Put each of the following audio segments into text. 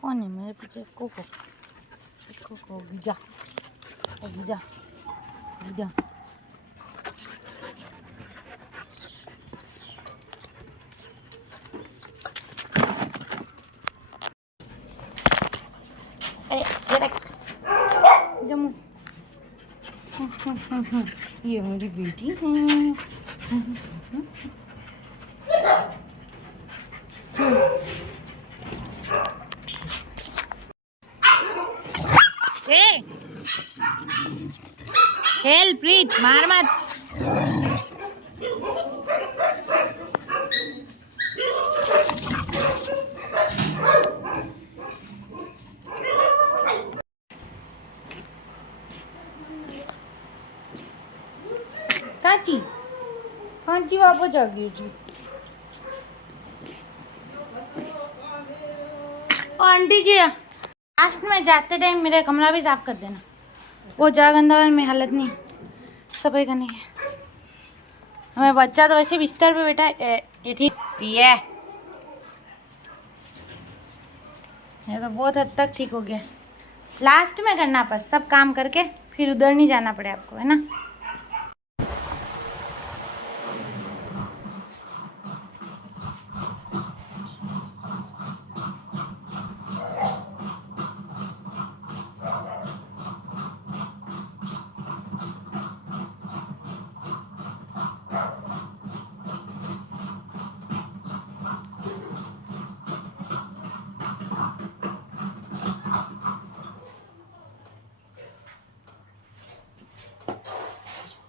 कौन है मेरे पीछे? कोको कोको गिजा गिजा गिजा। अरे जम्मू ये मेरी बेटी है। खेल प्रीत, मार मत। काची काची वापस आ गई जी। आंटी जी लास्ट में जाते टाइम मेरा कमरा भी साफ कर देना। वो जा गंदा में हालत नहीं सफाई करने की। हमें बच्चा तो वैसे बिस्तर पे बैठा है। ये ठीक है, ये तो बहुत हद तक ठीक हो गया। लास्ट में करना पर सब काम करके फिर उधर नहीं जाना पड़े आपको, है ना।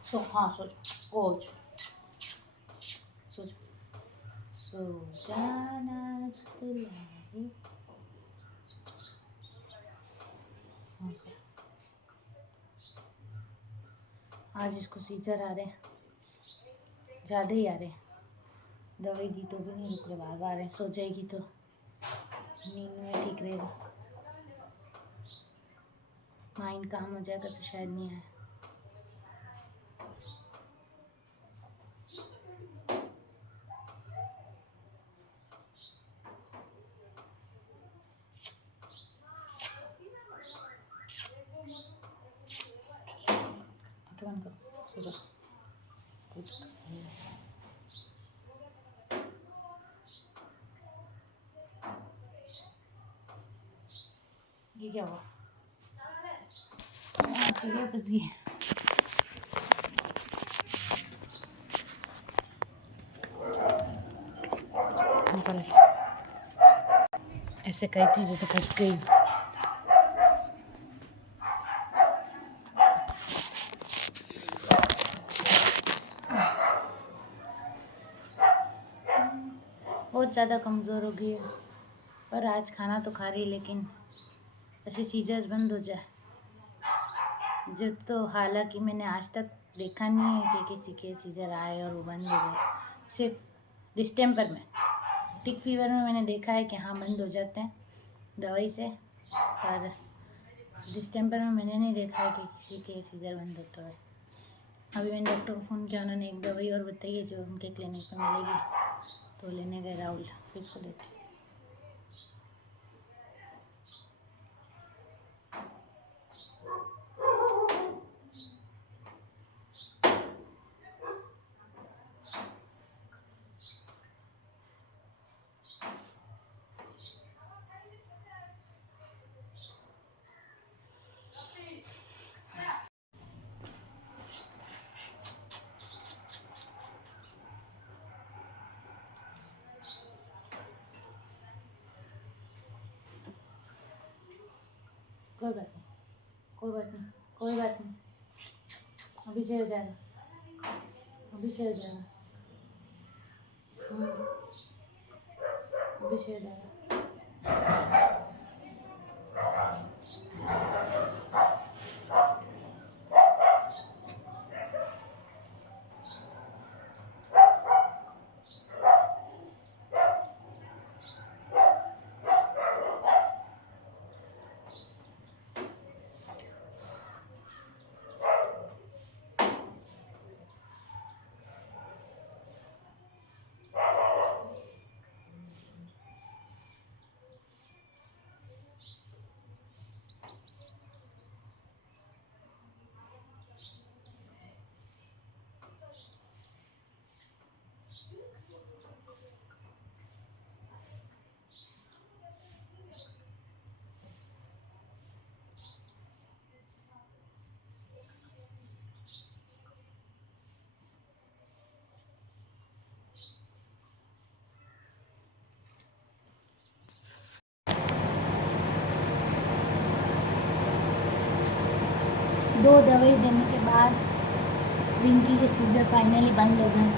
सो हाँ सोच सोच सो जाना दिलाई। हाँ, आज इसको सीजर आ रहे हैं, ज़्यादा ही आ रहे हैं। दवाई दी तो भी नहीं रुक रहे, बार बार आ रहे हैं। सो जाएगी तो नींद में ठीक रहेगा। माइंड काम हो जाएगा तो शायद नहीं आए। बंद करो, सो जाओ। ये क्या हुआ? चिड़िया फंस गई। ऐसे कही थी जैसे फंस गई। बहुत ज़्यादा कमज़ोर हो गई है, पर आज खाना तो खा रही है। लेकिन ऐसे सीजर्स बंद हो जाए जब, तो हालांकि मैंने आज तक देखा नहीं है कि किसी के सीजर आए और वो बंद हो गए। सिर्फ डिस्टेम्बर में, टिक फीवर में मैंने देखा है कि हाँ बंद हो जाते हैं दवाई से, पर डिस्टेम्बर में मैंने नहीं देखा है कि किसी के सीजर बंद होता है। अभी मैंने डॉक्टर को फ़ोन किया, उन्होंने एक दवाई और बताई है जो उनके क्लिनिक में मिलेगी, तो लेने गए राहुल, फिर उसको देते। कोई बात नहीं, कोई बात नहीं, कोई बात नहीं, अभी सही हो जाएगा, अभी सही हो जाएगा, अभी सही हो जाएगा। 2 दवाई देने के बाद रिंकी के सीजर फाइनली बंद हो गए।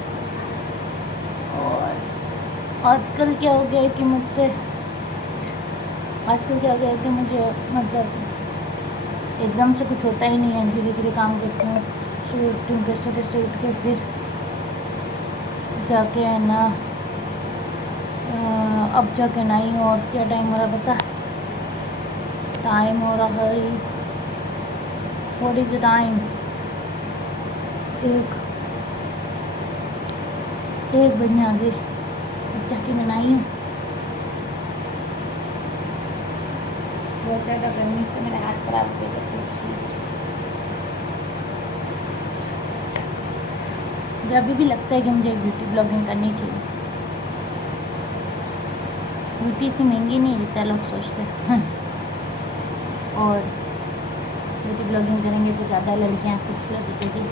और आजकल क्या हो गया है कि मुझे मतलब एकदम से कुछ होता ही नहीं है। धीरे धीरे काम करती हूँ, सुबह उठती हूँ, कैसे कैसे उठ के फिर जाके है ना अब जाके नहीं हूँ। और क्या टाइम हो रहा पता? टाइम हो रहा है, व्हाट इज द टाइम? एक बजने आगे। अब जाके मैं नहीं हूँ। बहुत ज़्यादा गर्मी से मेरे हाथ खराब हो गए। मुझे अभी भी लगता है कि मुझे एक ब्यूटी ब्लॉगिंग करनी चाहिए। ब्यूटी इतनी महंगी नहीं है जितना लोग सोचते हैं। और ब्यूटी ब्लॉगिंग करेंगे तो ज़्यादा लड़कियाँ खूबसूरत दिखेगी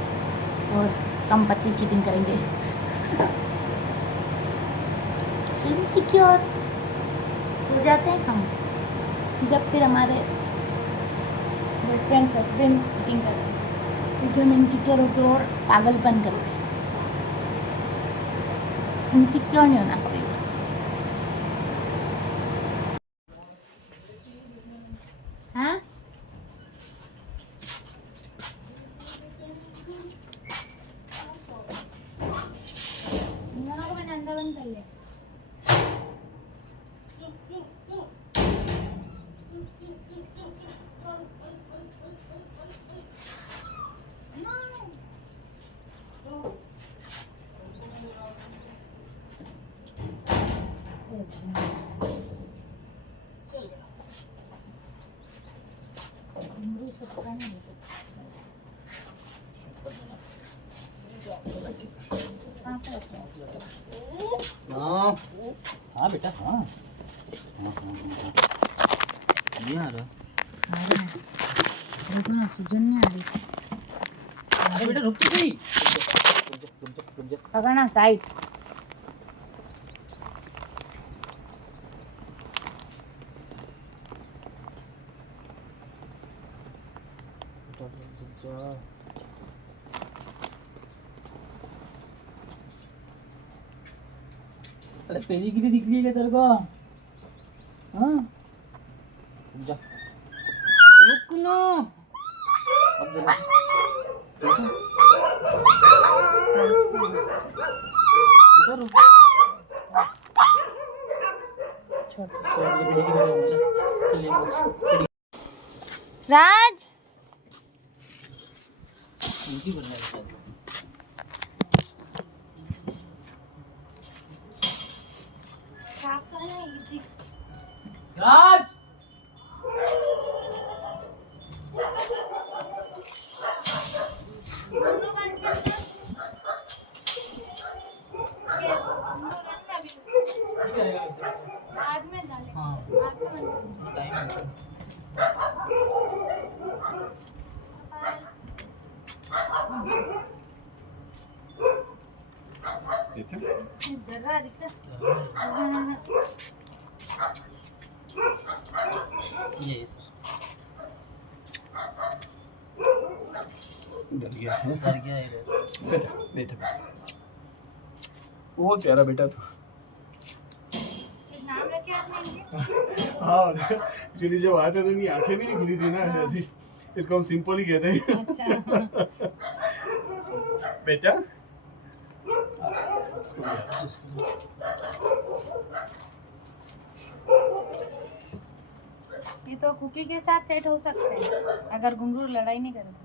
और कम पत्ती चीटिंग करेंगे। इनसिक्योर हो जाते हैं हम जब फिर हमारे बॉयफ्रेंड हस्बैंड चीटिंग करते हैं, क्योंकि हम इनसिक्योर होकर और पागलपन करते हैं। इनसिक्योर नहीं होना कभी। हाँ, मैंने अंदर बंद कर लिया। हाँ बेटा, हाँ हाँ हाँ हाँ नहीं आ रहा। देखो ना, सूजन नहीं आ रही। अरे बेटा रुक तो सही। रुक जा। पकड़ना टाइट। अरे पेडिग्री दिख रही है तेरे को? हाँ रुक जा, रुक ना। अब जरा रुक। राज उनकी बन रहा है। राज करेगा वैसे। आग में डाले। हाँ आग में डाले। टाइम है। जरा दिखता। ये सर डर गया है। डर गया है बेटा बेटा बहुत प्यारा बेटा था। नाम रखे आपने? हाँ एक्चुअली जब आते तो उनकी आंखें भी नहीं खुली थी ना ऐसी। इसको हम सिंपल ही कहते हैं। अच्छा। बेटा ये तो कुकी के साथ सेट हो सकता है अगर घुंघरू लड़ाई नहीं करे।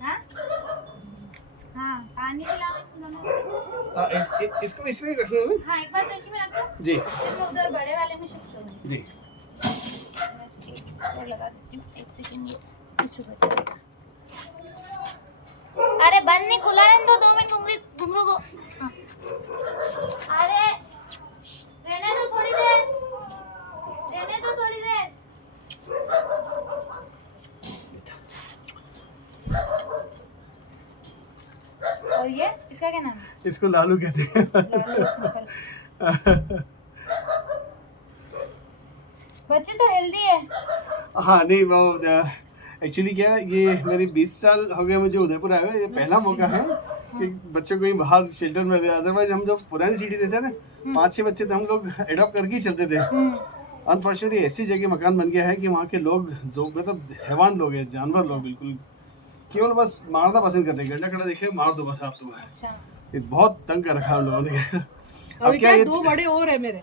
हाँ हाँ, पानी पिलाओ। इसको इसमें रखना है। हाँ, एक बार तो इसी में रखो जी फिर मैं उधर बड़े वाले में शिफ्ट करूँगी। जी मैं इसकी और लगा देती हूँ। एक सेकंड, ये इस ऊपर चलेगा। अरे बंद नहीं, खुला रहने दो 2 मिनट घुंघरू को। हाँ। अरे रहने दो थोड़ी देर, रहने दो थोड़ी देर। इसको लालू कहते हैं। बच्चे तो हेल्दी है। हाँ नहीं वो एक्चुअली क्या है, ये मेरे 20 साल हो गए मुझे उदयपुर आए हुए, ये पहला मौका है कि बच्चों को ही बाहर शेल्टर में रहे। अदरवाइज हम जो पुरानी सिटी रहते थे ना, 5-6 बच्चे थे, हम लोग एडॉप्ट करके ही चलते थे। अनफॉर्चुनेटली ऐसी जगह मकान बन गया है कि वहाँ के लोग जो मतलब हैवान लोग हैं, जानवर लोग बिल्कुल केवल बस मारना पसंद करते हैं। गड्ढा खड़ा देखे मार दो बस, आप तो है। अच्छा। ये बहुत तंग कर रखा है हम लोगों ने। अभी क्या 2 बड़े और है मेरे।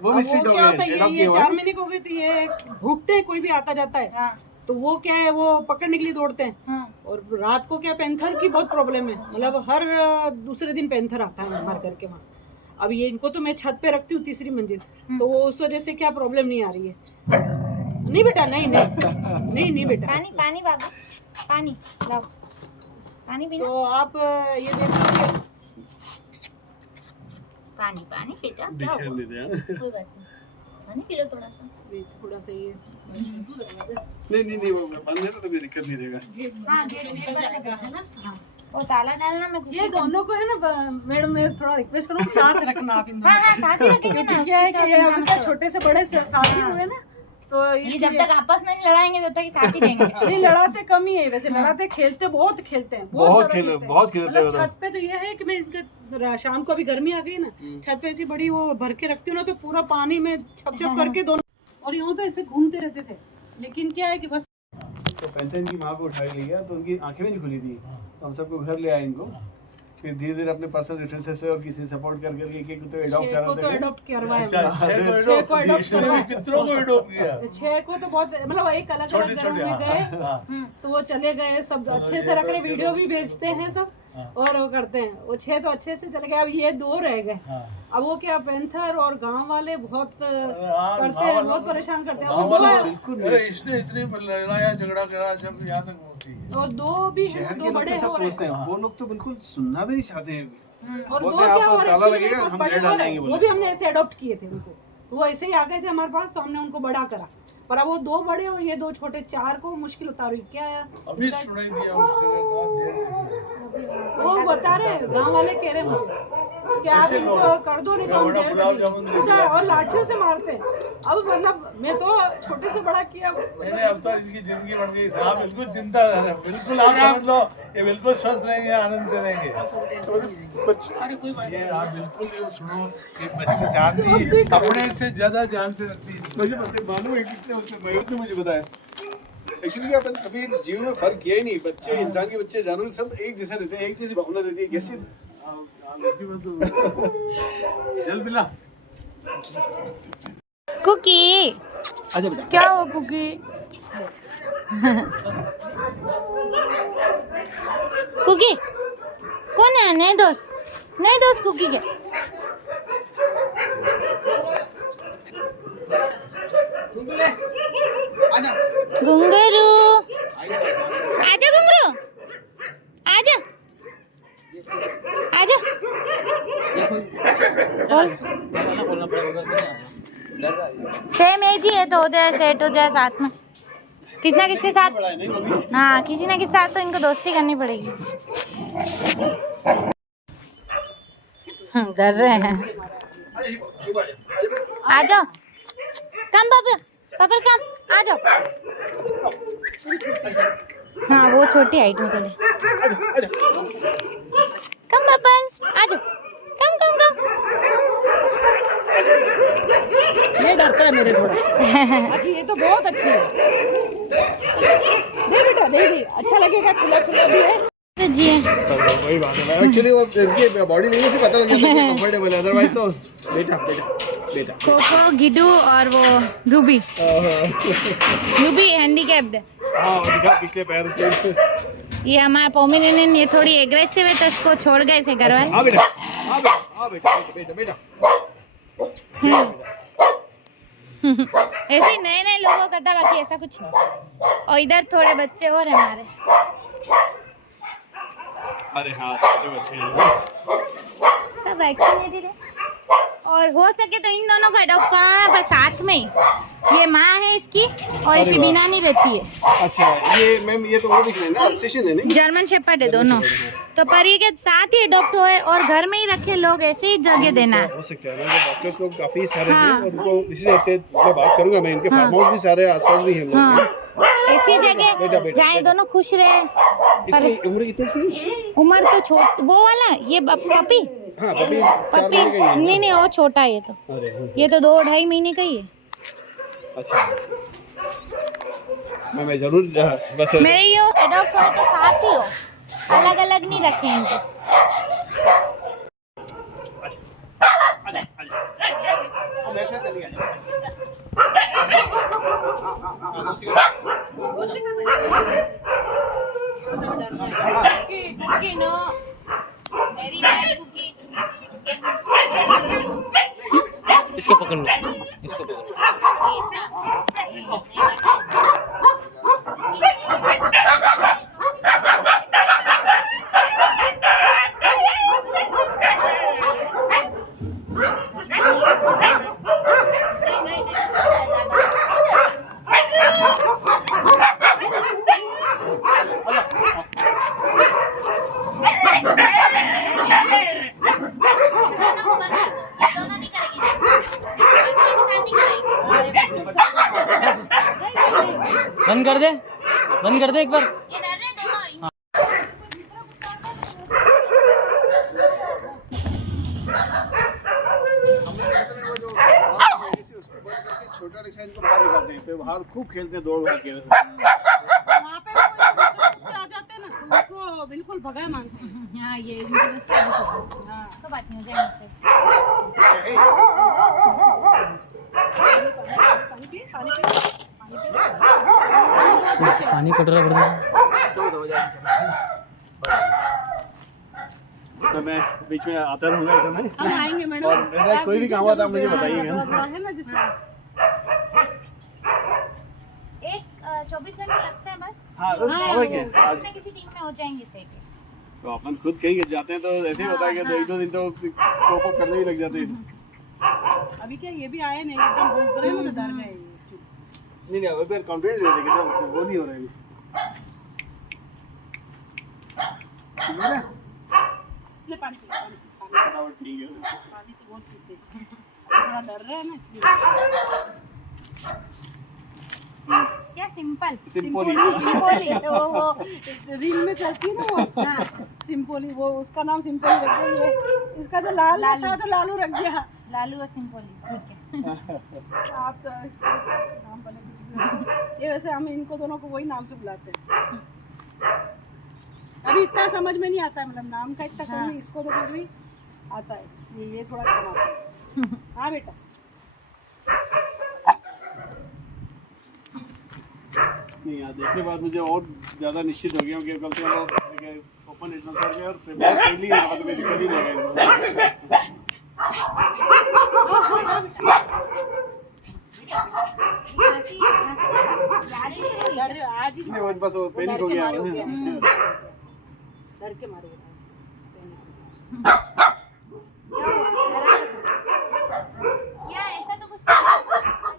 वो भी सीट हो क्या होता गए, है, adopt ये किए हुए 4 हैं। महीने को हो गई थी, ये भूखते कोई भी आता जाता है हाँ। तो वो क्या है, वो पकड़ने के लिए दौड़ते हैं। हाँ। और रात को क्या पैंथर की बहुत प्रॉब्लम है, मतलब हर दूसरे दिन पैंथर आता है हमारे घर के वहाँ। अब ये इनको तो मैं छत पे रखती हूँ 3री मंजिल, तो वो उस वजह से क्या प्रॉब्लम नहीं आ रही है। नहीं बेटा, नहीं नहीं बेटा। पानी पानी बाबू, पानी लाओ, पानी पीना। तो आप ये देखिए, पानी पानी बेटा, क्या दिखा हुआ? नहीं रहा। कोई बात नहीं, पानी पी लो थोड़ा सा। थोड़ा सा ये नहीं वो बंद है तो कोई दिक्कत नहीं रहेगा। हाँ, गेट लगा है ना। हाँ। वो ताला डालना, मैं ये दोनों को है ना मैडम, मैं थोड़ा रिक्वेस्ट करूँ साथ रखना आप इन दोनों हाँ हाँ साथ ही रखेंगे ना। क्या है कि उसकी ये तो अभी क्या छोटे से बड़े से साथ ही हुए ना, तो ये जब तक आपस में नहीं लड़ाएंगे तब तक ये साथ ही रहेंगे। नहीं लड़ाते कम ही है वैसे, लड़ाते खेलते बहुत खेलते हैं, बहुत ज्यादा खेलते हैं। हैं मतलब छत पे तो ये है कि मैं इनका शाम को अभी गर्मी आ गई ना, छत पे ऐसी बड़ी वो भर के रखती हूँ ना, तो पूरा पानी में छप छप करके दोनों, और यूँ तो ऐसे घूमते रहते थे। लेकिन क्या है कि बस तो पैंथर की माँ को उठा के लिया तो उनकी आंखें भी नहीं खुली थी, तो हम सबको घर ले आए इनको। फिर धीरे धीरे अपने पर्सनल रेफरेंसेस से और किसी सपोर्ट कर करके एक तो एडॉप्ट 6 करा को तो रहे हैं। अडॉप्ट करवाया अच्छा, मैंने। 6 को अडॉप्ट करवाया। कितनों को एडॉप्ट किया? 6 को तो बहुत मतलब एक अलग अलग घरों में गए, तो वो चले गए सब अच्छे से रख रहे, वीडियो भी भेजते हैं सब, और वो करते हैं। वो 6 तो अच्छे से चले गए, अब ये 2 रह गए। अब वो क्या पैंथर और गांव वाले बहुत करते हैं, बहुत परेशान करते हैं। अरे इसने इतनी लड़ाया झगड़ा करा जब यहाँ तक पहुंची है। और 2 भी शहर हैं, के 2 लोग बड़े तो हो सब रहे सोचते हैं, वो लोग तो बिल्कुल सुनना भी नहीं चाहते हैं। और 2 बोलते हैं, क्या आप हो रहे ताला हैं, लगेगा, बस हम बड़े जहर हो डाल रहे देंगे हैं। बोले। वो भी हमने ऐसे अडॉप्ट किए थे उनको, तो वो ऐसे ही आ गए थे हमारे पास, तो हमने उनको बड़ा करा। पर अब वो 2 बड़े और ये 2 छोटे, 4 को मुश्किल उतारू क्या है। अभी सुनाई दिया उस जगह का जेल। वो बता रहे, गांव वाले कह रहे मुझे कि आप इनको कर दो, नहीं तो हम जेल गुलाब जामुन में सीधा, और लाठियों से मारते हैं। अब मतलब मैं तो छोटे से बड़ा किया। मैंने अब तो इसकी जिंदगी बन गई साहब, बिल्कुल चिंता है, बिल्कुल आप समझ लो ये बिल्कुल स्वस्थ रहेंगे, आनंद से रहेंगे। ये आप बिल्कुल ये सुनो कि बच्चे चांदी अपने से ज्यादा जान से रखती है। मुझे पता मालूम है किसने उससे मयूर ने मुझे बताया। एक्चुअली क्या अपन कभी जीवन में फर्क किया ही नहीं, बच्चे इंसान के बच्चे जानवर सब एक जैसे रहते हैं, एक जैसी भावना रहती है। कैसे जल पिला। कुकी, अच्छा बेटा, क्या हो कुकी? कुकी कौन है? नए दोस्त कुकी के। घुंघरू आजा, घुंघरू आजा आजा। खोलना पड़ेगा, सेम एज ही है तो हो जाए, सेट हो जाए साथ में। किसी किसके साथ, बड़ा है नहीं वो भी। हाँ किसी ना किसी साथ तो इनको दोस्ती करनी पड़ेगी। कर रहे हैं। आ जाओ, कम पापा, पापा कम आ जाओ। हाँ वो छोटी हाइट में थोड़े। कम पापा आ जाओ, कम कम कम। ये डरता है मेरे थोड़ा। बाकी ये तो बहुत अच्छी है। नहीं बेटा, नहीं अच्छा लगेगा, खुला खुला भी है। तो जी वही बात है, एक्चुअली वो इनकी बॉडी नहीं से पता लग जाता है कंफर्टेबल है, अदरवाइज तो बेटा बेटा बेटा कोको, गिडू और वो रूबी। रूबी हैंडीकैप्ड है। हाँ दिखा पिछले पैर उसके। ये हमारा पोमेरेनियन, ये थोड़ी एग्रेसिव है तो इसको छोड़ गए थे घर वाले। हाँ बेटा, हाँ बेटा, हाँ बेटा बेटा बेटा। ऐसे नए नए लोगों का था, बाकी ऐसा कुछ नहीं। और इधर थोड़े बच्चे और हैं हमारे। अरे हाँ छोटे बच्चे हैं। सब वैक्सीनेटेड है। और हो सके तो इन दोनों को अडॉप्ट कराना पर साथ में। ये माँ है इसकी और अरे इसकी वाह। बिना नहीं रहती है। अच्छा ये मैम ये तो वो दिख रहे हैं ना स्टेशन है नहीं जर्मन शेपर्ड है दोनों। तो पर ये के साथ ही अडॉप्ट हुए और घर में ही रखे लोग, ऐसे ही जगह देना है। हो सकता है ना डॉक्टर्स लोग काफी सारे हाँ। हैं और उनको इसी हिसाब से मैं बात करूंगा मैं इनके फार्म हाउस भी सारे आसपास भी हैं लोग हाँ ऐसी बेटा, जगह बेटा, जहाँ दोनों खुश रहे। पर इसकी उम्र कितनी सी उम्र तो छोट वो वाला ये पपी हाँ पपी 4 पपी महीने का ही है नहीं नहीं वो छोटा है ये तो। अरे हाँ। ये तो 2-2.5 महीने का ही है। अच्छा मैं जरूर बस मेरे ये अडॉप्ट हो तो साथ ही हो, अलग अलग नहीं रखे इनको। मेरे साथ चली आ Cookie, no. Very bad cookie. इसको पकड़ लो, इसको पकड़ लो। बंद कर दे एक बार। छोटा रिक्शा इनको बाहर निकालते हैं, फिर बाहर खूब खेलते हैं दौड़ भाग के। वहाँ पे कोई आ जाते हैं ना तो उसको बिल्कुल भगा मानते हैं। हाँ ये तो बात नहीं हो जाएगी। पानी कटोरा भर तो मैं बीच में आता रहूँगा इधर में हम आएंगे मैडम। और मेरा कोई भी काम हुआ था मुझे बताइएगा। है ना जिसमें एक 24 घंटे लगता है बस। हाँ तो समय क्या आज किसी टीम में हो जाएंगे सही। तो अपन खुद कहीं जाते हैं तो ऐसे ही होता है कि 1-2 दिन तो कोप अप करने ही लग जाते हैं। अभी क्या ये भी आए नहीं एकदम भूख रहे हैं ना, डर गए। नहीं अभी फिर कॉन्फिडेंस रहते कि सब वो नहीं हो रहा है ठीक है ना ले पानी पी, पानी पी, फटाफट ठीक है पानी तो बहुत पीते हैं। थोड़ा डर रहे हैं ना इसलिए। क्या सिंपल सिंपली सिंपली वो रील में चलती है ना वो। हाँ सिंपली वो उसका नाम सिंपली रख दिया। ये इसका तो लाल था तो लालू रख दिया। लालू और सिंपली ठीक है। आप तो नाम बने कुछ भी। ये वैसे हम इनको दोनों को वही नाम से बुलाते हैं। अभी इतना समझ में नहीं आता है, मतलब नाम का इतना समझ नहीं, इसको तो फिर भी आता है। ये थोड़ा कम आता है इसको। हाँ बेटा नहीं यार देखने बाद मुझे और ज़्यादा निश्चित हो गया हूँ कि कम से कम ओपन एटमॉस्फेयर में और फ्रेंडली है तो कोई दिक्कत ही नहीं है। डर आज ही नहीं, बस वो पैनिक हो गया डर के मारे या ऐसा तो कुछ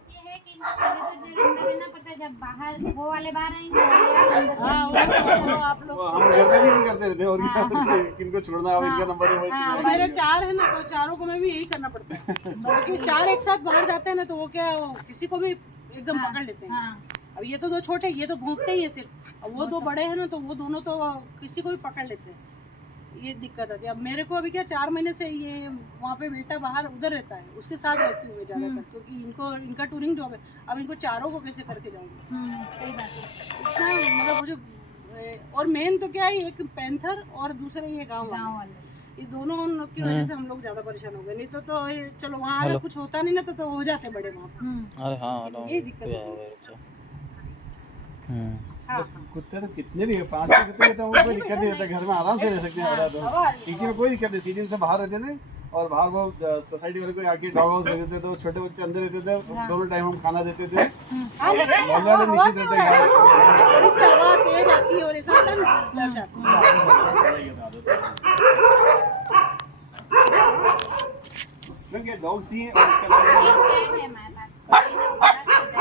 ये है कि इनको थोड़ी देर अंदर रहना पड़ता है। जब बाहर वो वाले बाहर आएंगे हाँ वो आप लोग। तो हम घर में भी यही करते रहते हैं और क्या किनको छोड़ना अब इनका नंबर है वही अब मेरे 4 है ना, तो चारों को मैं भी यही करना पड़ता है। क्योंकि 4 एक साथ बाहर जाते हैं ना तो वो क्या वो किसी को भी एकदम पकड़ लेते हैं। अब ये तो 2 छोटे, ये तो भौंकते ही है सिर्फ। अब वो 2 बड़े हैं ना तो वो दोनों तो किसी को भी पकड़ लेते हैं। ये दिक्कत आती है। अब मेरे को अभी क्या 4 महीने से ये वहाँ पे बेटा बाहर उधर रहता है, उसके साथ रहती हूँ मैं ज़्यादातर, क्योंकि इनका टूरिंग जॉब है। अब इनको चारों को कैसे करके जाऊँगी सही बात है। इतना, मतलब मुझे। और मेन तो क्या है, एक पैंथर और दूसरे ये गाँव वाले, ये दोनों की वजह से हम लोग ज़्यादा परेशान हो गए। नहीं तो ये चलो वहाँ अगर कुछ होता नहीं ना तो हो जाते बड़े वहाँ पर। अरे हाँ ये दिक्कत है। हाँ कुत्ते तो कितने भी 5 कुत्ते रहते हैं वो कोई दिक्कत नहीं रहता, घर में आराम से रह सकते हैं। तो सिटी में कोई दिक्कत नहीं, सिटी में से बाहर रहते हैं और बाहर वो सोसाइटी वाले कोई आके डॉग हाउस रहते थे तो छोटे बच्चे अंदर रहते थे, दोनों टाइम हम खाना देते थे। मोहल्ला में निश्चित रहते हैं थोड़ी सी हवा तेज आती है और ऐसा डर जाता है। मैम क्या डॉग सी है और इसके अलावा एक कैट है हमारे पास। ये जो बड़ा सा इधर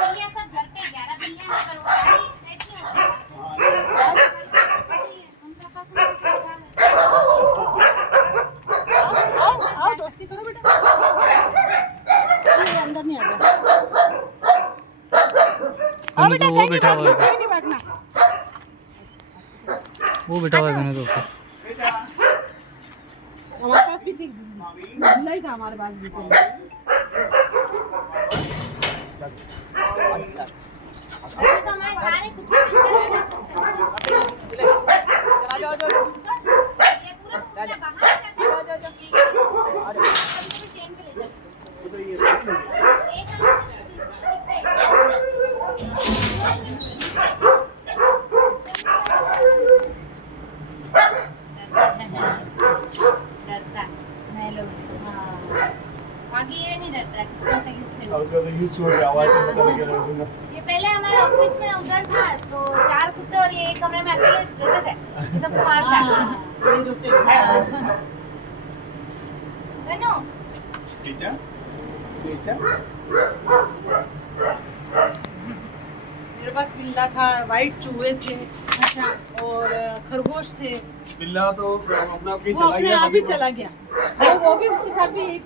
बिल्लियाँ सब घर पे 11 बिल्लियाँ हैं, पर वो सारी सेट नहीं होती। उनका पास आओ दोस्ती करो बेटा। ये अंदर नहीं आ गया। आओ बेटा, वो बैठा हुआ है, कहीं नहीं भागना। वो बैठा हुआ है दोनों के ऊपर। हमारे पास भी थी, बिल्ला ही था हमारे पास भी। ऐसे तो हमारे सारे कुत्ते ये पूरा कुत्ता बाहर जाते हैं। चेन पे ले जाते डरता मैं लोग। हाँ बाकी ये नहीं डरता कुत्तों से किससे। अब तो यूज हो गया, आवाज से पता लग रहा है। ये पहले हमारे ऑफिस में उधर था तो 4 कुत्ते और ये एक कमरे में अकेले रहते थे, ये सबको मारता। ये रुकते हैं। गनु बेटा बेटा मेरे पास बिल्ला था, वाइट चूहे थे अच्छा और खरगोश थे। बिल्ला तो अपना आप ही वो चला अपने गया, आप ही अभी चला गया। वो भी उसके साथ भी यही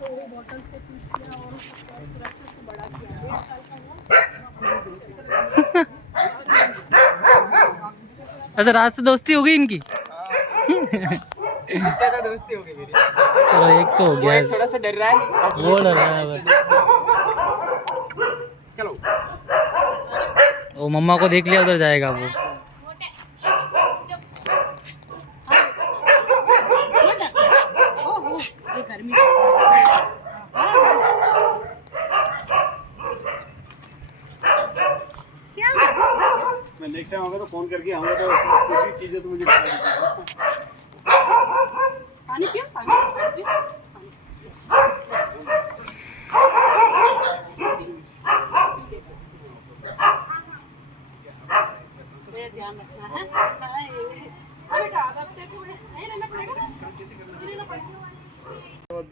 बॉटल से कुछ किया और उसको बड़ा किया। 1 साल का हुआ। अच्छा, रात से दोस्ती हो गई इनकी। इससे ज्यादा दोस्ती हो गई मेरी। चलो एक तो हो वो गया, एक थोड़ा सा डर रहा है, अब वो डर रहा है बस। चलो वो मम्मा को देख लिया उधर जाएगा वो। ओहो, ये गर्मी मैं नेक्स्ट टाइम आऊंगा तो फोन करके आऊंगा, तो कुछ भी चीजें तो मुझे बता दीजिएगा। पानी पियो, पानी पियो। ध्यान रखना है। अरे बेटा आदत से नहीं लेना पड़ेगा, नहीं लेना पड़ेगा।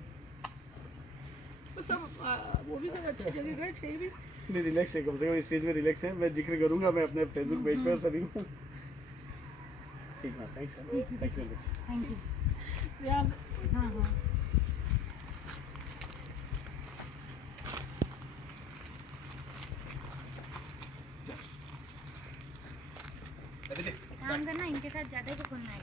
तो सब वो भी तो अच्छी जगह गए, छह भी। नहीं रिलैक्स है, कम से कम इस चीज में रिलैक्स है। मैं जिक्र करूंगा मैं अपने फेसबुक पेज पे और सभी को। ठीक है, thanks sir, thank you. Thank you. यार हाँ हाँ काम करना, इनके साथ ज्यादा ही खुलना है।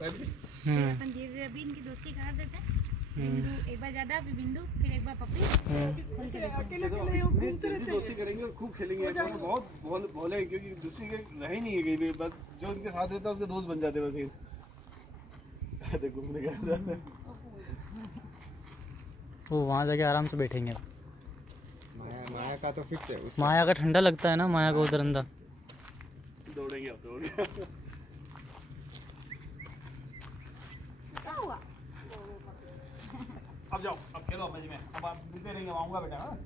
अपन धीरे अभी इनकी दोस्ती कर देते हैं। बिंदु एक बार ज्यादा, फिर बिंदु, फिर एक बार पप्पी। अकेले तो अकेले वो घूमते जल्दी रहते दोस्ती करेंगे और खूब खेलेंगे। बहुत बोले हैं, क्योंकि दूसरी के रह ही नहीं है कहीं भी। बस जो इनके साथ रहता है उसके दोस्त बन जाते हैं बस ये। देखो घूमने का वो वहाँ जाके आराम से बैठेंगे। माया का तो फिक्स है। माया का ठंडा लगता है ना, माया को उधर अंदर। दौड़ेंगे अब दौड़ेंगे। अब जाओ, अब खेलो मजे में। अब आप मिलते रहेंगे, आऊंगा बेटा। हाँ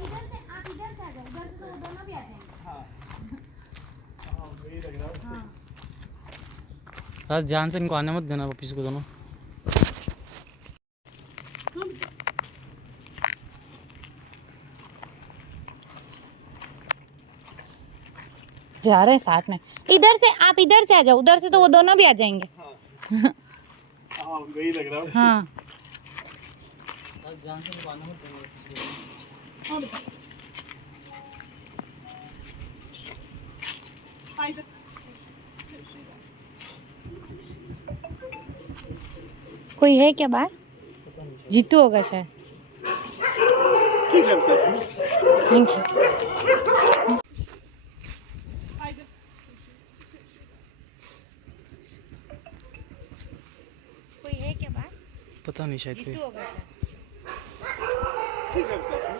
इधर से आप इधर से आ जाओ, उधर से वो दोनों भी आ जाएंगे। हाँ वही लग रहा है। बस ध्यान से इनको आने मत देना वापिस को दोनों। जा रहे हैं साथ में। इधर से आप इधर से आ जाओ, उधर से तो वो दोनों भी आ जाएंगे। हाँ वही लग रहा है। हाँ ध्यान से इनको आने मत देना वापिस को। कोई है क्या बाहर? जीतू होगा शायद। ठीक है सर। Thank you. कोई है क्या बाहर? पता नहीं, शायद कोई। जीतू होगा शायद। ठीक है सर।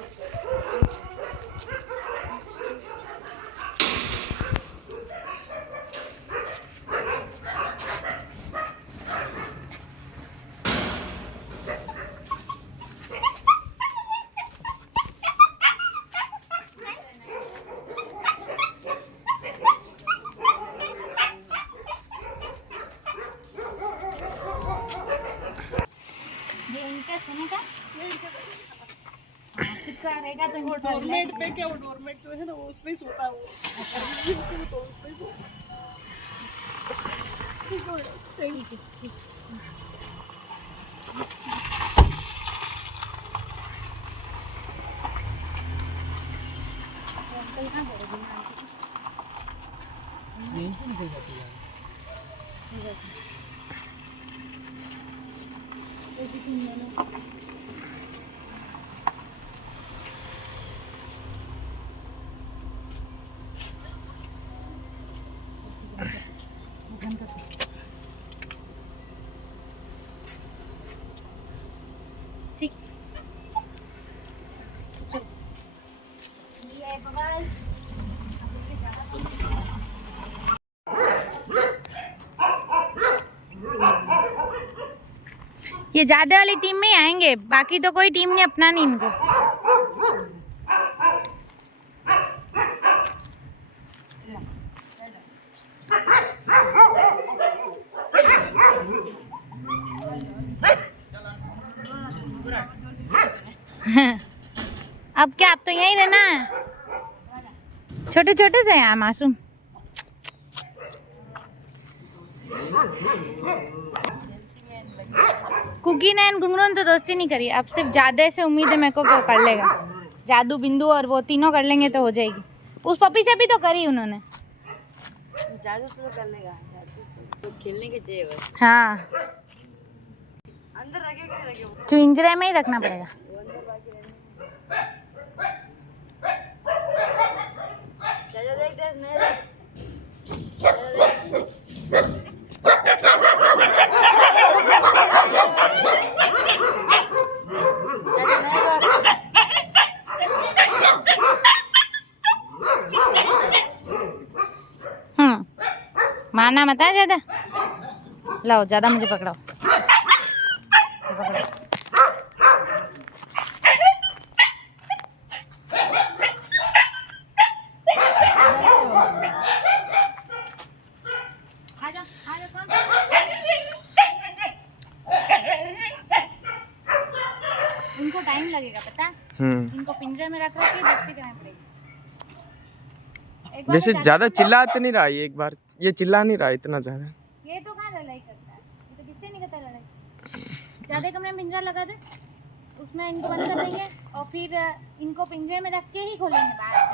सोने का खुद का रहेगा तो वो इनको डोरमेट पे क्या, वो डोरमेट जो है ना वो उसपे ही सोता है वो। तो उसपे ही सोता है। ठीक है ठीक कहाँ करेगी ना यहीं से निकल जाती है। ठीक चलो ये बाय। ये ज्यादा वाली टीम में ही आएंगे, बाकी तो कोई टीम ने अपना नहीं इनको। अब क्या, अब तो यहीं रहना है। छोटे छोटे से हैं मासूम। कुकी ने घुंघरू ने तो दोस्ती नहीं करी, अब सिर्फ जादे से उम्मीद है मेरे को कि वो कर लेगा। जादू बिंदु और वो तीनों कर लेंगे तो हो जाएगी। उस पपी से भी तो करी उन्होंने। जादू तो कर लेगा, जादू तो खेलने के चाहिए बस। हाँ अंदर रखे कि रखे वो पिंजरे में ही रखना पड़ेगा। अंदर बाकी रहने देख देख नहीं मारना मत है ज्यादा। लाओ ज्यादा मुझे पकड़ाओ। इनको टाइम लगेगा पता है? इनको पिंजरे में रख के दोस्ती करनी पड़ेगी। एक बार जैसे तो ज्यादा चिल्ला तो नहीं रहा ये, एक बार ये चिल्ला नहीं रहा इतना ज्यादा। ये तो कहाँ लड़ाई करता है, ये तो किससे नहीं करता लड़ाई। ज्यादा कमरे में पिंजरा लगा दे, उसमें इनको बंद कर देंगे और फिर इनको पिंजरे में रख के ही खोलेंगे बाहर।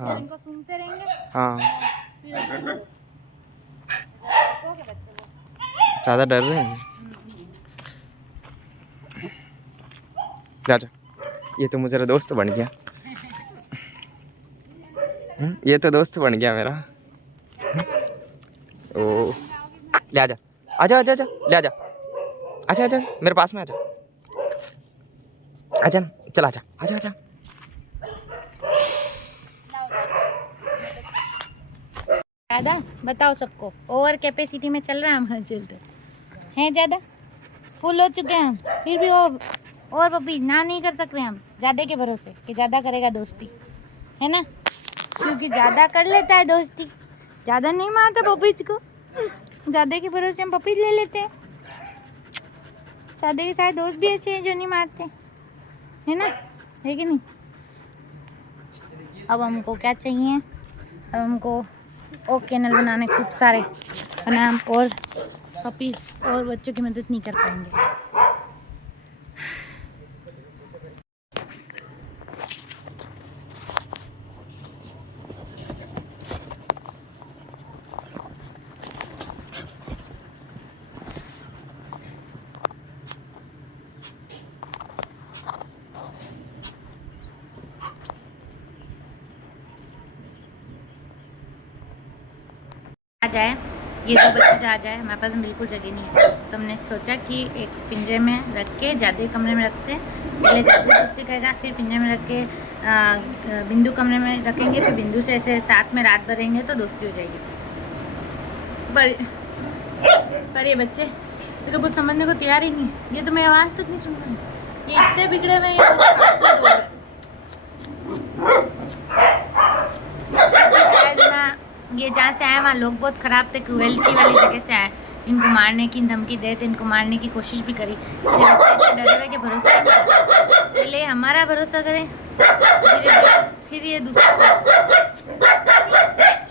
और इनको सूंघते रहेंगे। हाँ फिर हो गए बच्चे लोग। ज्यादा डर रहे हैं। जा ये तो मुझे दोस्त बन गया। ये तो दोस्त बन गया मेरा। ओ ले आजा, आजा आजा आजा, ले आजा, आजा आजा मेरे पास में आजा, आजा ना, चल आजा आजा आजा। ज़्यादा बताओ सबको, ओवर कैपेसिटी में चल रहा है हमारा शेल्टर हैं, ज़्यादा फुल हो चुके हैं हम, फिर भी और पपी ना नहीं कर सक रहे हम ज़्यादा के भरोसे कि ज़्यादा करेगा दोस्ती, है ना, क्योंकि ज़्यादा कर लेता है दोस्ती, ज़्यादा नहीं मारता पपीज को, ज़्यादा के भरोसे हम पपीज ले लेते हैं। ज़्यादा के सारे दोस्त भी अच्छे हैं जो नहीं मारते, है ना, है कि नहीं। अब हमको क्या चाहिए, अब हमको और कैनल बनाने खूब सारे, वरना हम और पपीज और बच्चों की मदद नहीं कर पाएंगे। आ जाए ये दो बच्चे आ जाए, हमारे पास में बिल्कुल जगह नहीं है, तो हमने सोचा कि एक पिंजरे में रख के जादू कमरे में रखते हैं, पहले जादू दोस्ती करेगा, फिर पिंजरे में रख के बिंदु कमरे में रखेंगे, फिर बिंदु से ऐसे साथ में रात भर रहेंगे तो दोस्ती हो जाएगी। पर ये बच्चे ये तो कुछ समझने को तैयार ही नहीं है, ये तो मेरी आवाज़ तक नहीं सुन रहे, ये इतने बिगड़े हुए हैं, शायद ना ये जहाँ से आए वहाँ लोग बहुत ख़राब थे, क्रूएल्टी वाली जगह से आए, इनको मारने की धमकी दे तो इनको मारने की कोशिश भी करी, इसलिए बच्चे इतने डरे हुए कि भरोसा ही नहीं करते। पहले हमारा भरोसा करें, फिर ये दूसरा।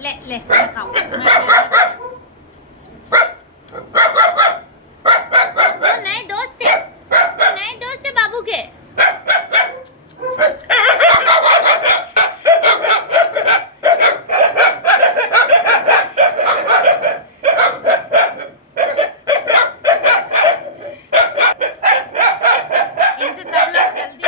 ले ले ले खाओ। वो नए दोस्त थे, बाबू के। इनसे सब लोग जल्दी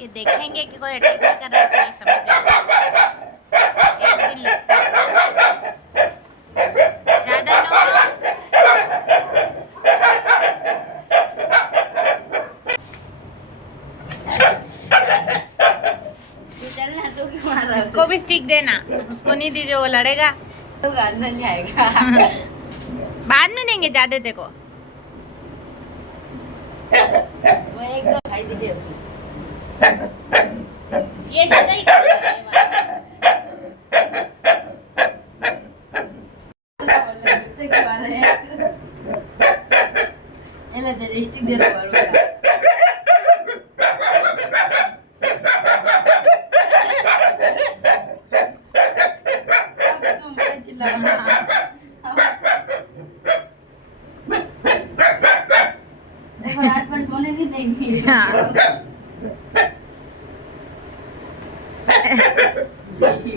ये देखेंगे कि कोई अटैक नहीं कर रहा है तो ये समझ जाएंगे। एक दिन लगता है। ज़्यादा नो। तू चलना, तू क्यों मार रहा है? इसको भी स्टिक देना, उसको नहीं दीजिए, वो लड़ेगा। तो अंदर नहीं आएगा। बाद में देंगे, ज़्यादा देखो। वो एक दो खाई दीजिए उसको। ये ज़्यादा ही कर रहा है ये वाला। बच्चे के बारे में ये ले तेरे स्टिक दे रहा है। तुम क्या चिल्ला रहा है? देखो रात भर सोने नहीं देंगी।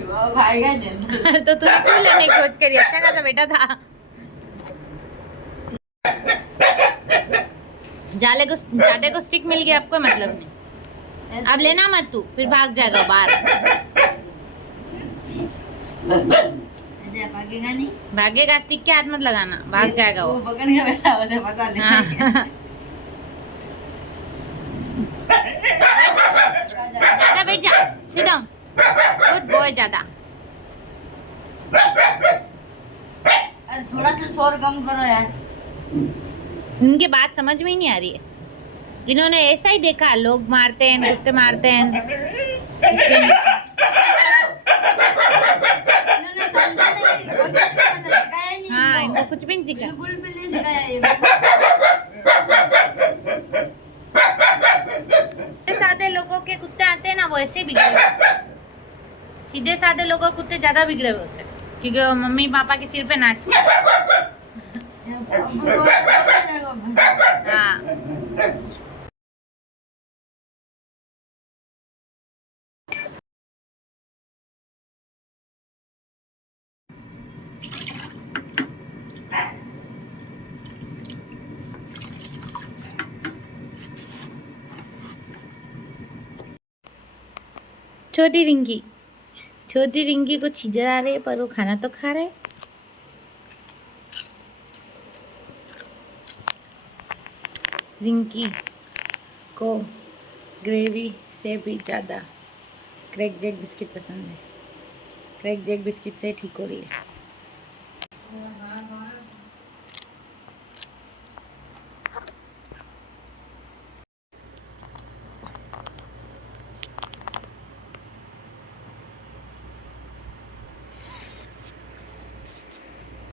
वो भागेगा नहीं। तो तू क्यों लेने की कोशिश करी? अच्छा खासा बेटा था। जाले को स्टिक मिल गया, आपको मतलब नहीं। अब लेना मत तू, फिर भाग जाएगा बाहर। भागेगा नहीं। भागेगा, स्टिक के हाथ मत लगाना, भाग जाएगा वो। पकड़ के बैठा मुझे पता नहीं। हाँ। ज्यादा बैठ जा, sit down. Good boy ज्यादा। अरे थोड़ा सा शोर कम करो यार। इनकी बात समझ में ही नहीं आ रही है। इन्होंने ऐसा ही देखा, लोग मारते हैं, कुत्ते मारते हैं। इन्होंने समझाने की कोशिश करना सिखाया ही नहीं। हाँ, इनको इनको कुछ भी नहीं सीखा। बिल्कुल भी नहीं सिखाया ये। सीधे साधे लोगों के कुत्ते आते हैं ना, वो ऐसे बिगड़े हुए होते हैं। सीधे साधे लोगों के कुत्ते ज्यादा बिगड़े हुए होते हैं, क्योंकि वो मम्मी पापा के सिर पे नाचते हैं। हाँ। छोटी रिंकी को चीज़ें आ रही है, पर वो खाना तो खा रहा है। रिंकी को ग्रेवी से भी ज़्यादा क्रैक जैक बिस्किट पसंद है। क्रैक जैक बिस्किट से ठीक हो रही है।